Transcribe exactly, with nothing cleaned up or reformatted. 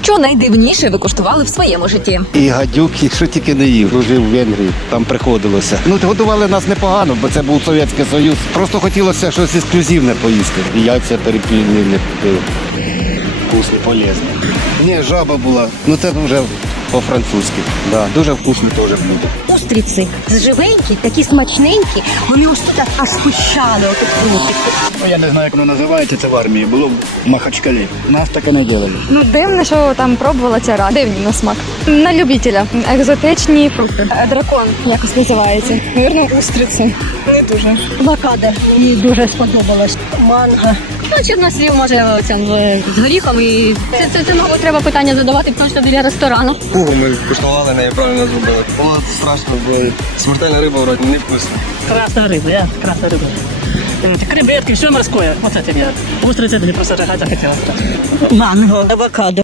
Що найдивніше ви куштували в своєму житті? І гадюк, і що тільки не їв. Жив в Венгрії, там приходилося. Ну, годували нас непогано, бо це був Совєтський Союз. Просто хотілося щось ексклюзивне поїсти. І яйця перепільні не купив. Вкусні, полезні. Ні, жаба була. Ну це вже по-французьки. Да, дуже вкусне теж блюдо. Устриці живенькі, такі смачненькі, вони ось тут аж пищали, отак крутики. Ну, я не знаю, як воно називається, це в армії, було в Махачкалі. Нас таке не робили. Ну, дивно, що там пробувала ця рада. Дивні на смак. На любителя. Екзотичні фрукти. Е, Дракон якось називається. Вірно, устриці. Не дуже. Блокада їй дуже сподобалась. Манго. Ну, чорнослів, може, оця, з горіхом. І це, це, це, мабуть, треба питання задавати просто біля ресторану. Фугу ми куштували, неправильно зробили. Було страшно, бо смертельна риба вроді не вкусна. Красная рыба, я красная рыба. Креветки, все морское. Вот это я. Устрицы не просто рогать захотелось. Манго, авокадо.